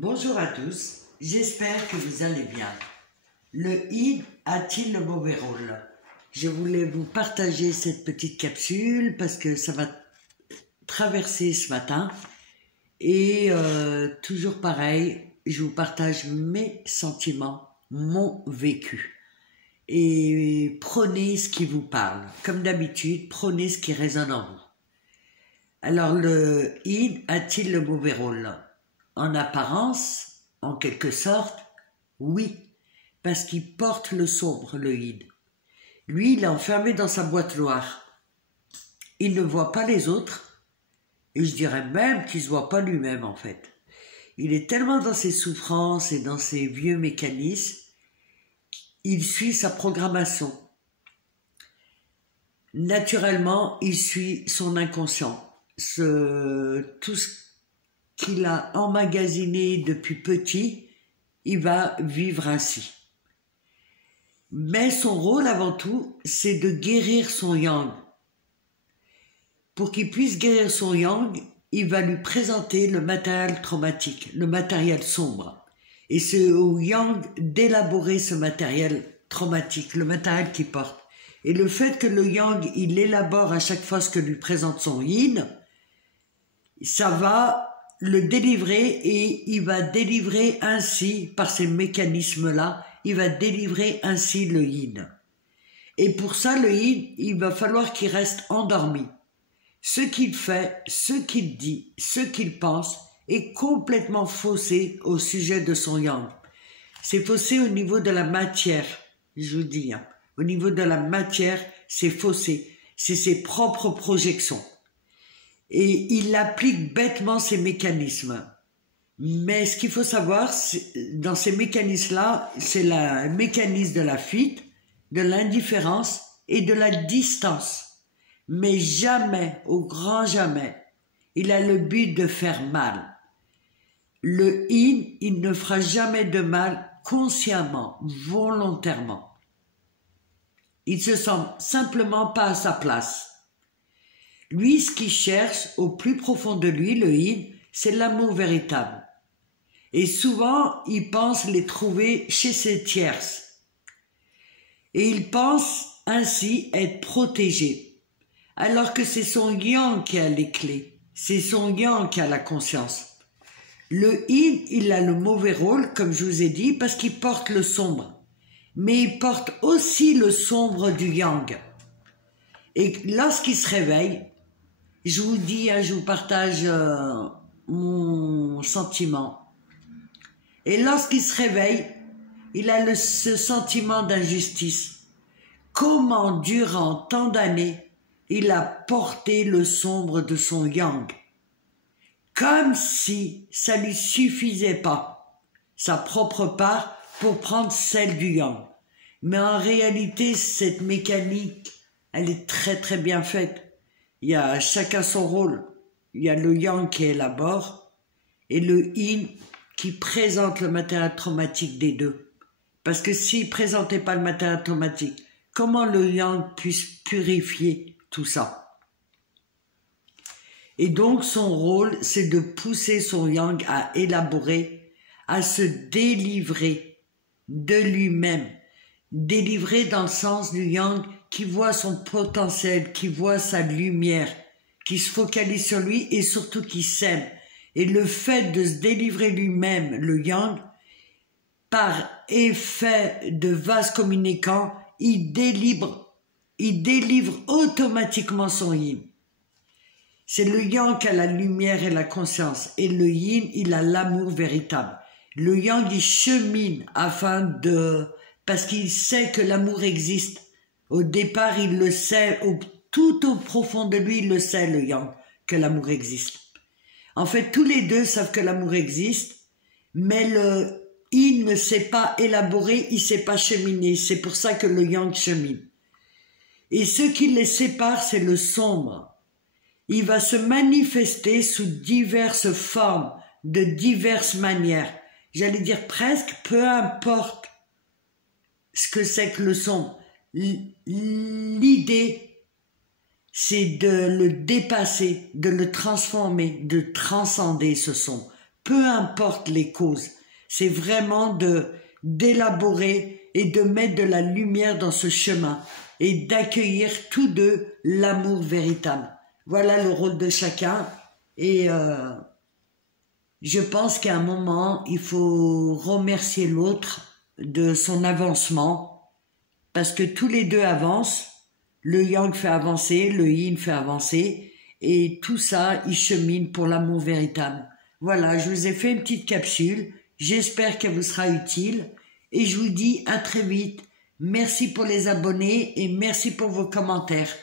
Bonjour à tous, j'espère que vous allez bien. Le yin a-t-il le mauvais rôle? Je voulais vous partager cette petite capsule parce que ça m'a traversé ce matin et toujours pareil, je vous partage mes sentiments, mon vécu. Et prenez ce qui vous parle. Comme d'habitude, prenez ce qui résonne en vous. Alors le yin a-t-il le mauvais rôle? En apparence, en quelque sorte, oui, parce qu'il porte le sombre, le yin. Lui, il est enfermé dans sa boîte noire. Il ne voit pas les autres, et je dirais même qu'il ne se voit pas lui-même en fait. Il est tellement dans ses souffrances et dans ses vieux mécanismes, il suit sa programmation. Naturellement, il suit son inconscient. Tout ce qu'il a emmagasiné depuis petit, il va vivre ainsi. Mais son rôle avant tout, c'est de guérir son yang. Pour qu'il puisse guérir son yang, il va lui présenter le matériel traumatique, le matériel sombre. Et c'est au yang d'élaborer ce matériel traumatique, le matériel qu'il porte. Et le fait que le yang, il élabore à chaque fois ce que lui présente son yin, ça va le délivrer et il va délivrer ainsi, par ces mécanismes-là, il va délivrer ainsi le yin. Et pour ça, le yin, il va falloir qu'il reste endormi. Ce qu'il fait, ce qu'il dit, ce qu'il pense est complètement faussé au sujet de son yang. C'est faussé au niveau de la matière, je vous dis. Au niveau de la matière, c'est faussé. C'est ses propres projections. Et il applique bêtement ces mécanismes. Mais ce qu'il faut savoir, dans ces mécanismes-là, c'est le mécanisme de la fuite, de l'indifférence et de la distance. Mais jamais, au grand jamais, il a le but de faire mal. Le yin, il ne fera jamais de mal consciemment, volontairement. Il se sent simplement pas à sa place. Lui, ce qu'il cherche au plus profond de lui, le yin, c'est l'amour véritable. Et souvent, il pense les trouver chez ses tierces. Et il pense ainsi être protégé. Alors que c'est son yang qui a les clés. C'est son yang qui a la conscience. Le yin, il a le mauvais rôle, comme je vous ai dit, parce qu'il porte le sombre. Mais il porte aussi le sombre du yang. Et lorsqu'il se réveille, je vous dis, je vous partage mon sentiment. Et lorsqu'il se réveille, il a ce sentiment d'injustice. Comment, durant tant d'années, il a porté le sombre de son yang? Comme si ça lui suffisait pas, sa propre part, pour prendre celle du yang. Mais en réalité, cette mécanique, elle est très très bien faite. Il y a chacun son rôle. Il y a le yang qui élabore et le yin qui présente le matériel traumatique des deux. Parce que s'il ne présentait pas le matériel traumatique, comment le yang puisse purifier tout ça? Et donc son rôle, c'est de pousser son yang à élaborer, à se délivrer de lui-même. Délivrer dans le sens du yang qui voit son potentiel, qui voit sa lumière, qui se focalise sur lui et surtout qui s'aime. Et le fait de se délivrer lui-même, le yang, par effet de vase communicant, il délivre automatiquement son yin. C'est le yang qui a la lumière et la conscience, et le yin, il a l'amour véritable. Le yang, il chemine parce qu'il sait que l'amour existe. Au départ, il le sait, tout au profond de lui, il le sait, le yang, que l'amour existe. En fait, tous les deux savent que l'amour existe, mais le yin ne sait pas élaborer, il ne sait pas cheminer. C'est pour ça que le yang chemine. Et ce qui les sépare, c'est le sombre. Il va se manifester sous diverses formes, de diverses manières. J'allais dire presque, peu importe ce que c'est que le sombre. L'idée, c'est de le dépasser, de le transformer, de transcender ce sombre peu importe les causes. C'est vraiment d'élaborer et de mettre de la lumière dans ce chemin et d'accueillir tous deux l'amour véritable. Voilà le rôle de chacun et je pense qu'à un moment, il faut remercier l'autre de son avancement parce que tous les deux avancent. Le yang fait avancer, le yin fait avancer et tout ça, il chemine pour l'amour véritable. Voilà, je vous ai fait une petite capsule. J'espère qu'elle vous sera utile et je vous dis à très vite. Merci pour les abonnés et merci pour vos commentaires.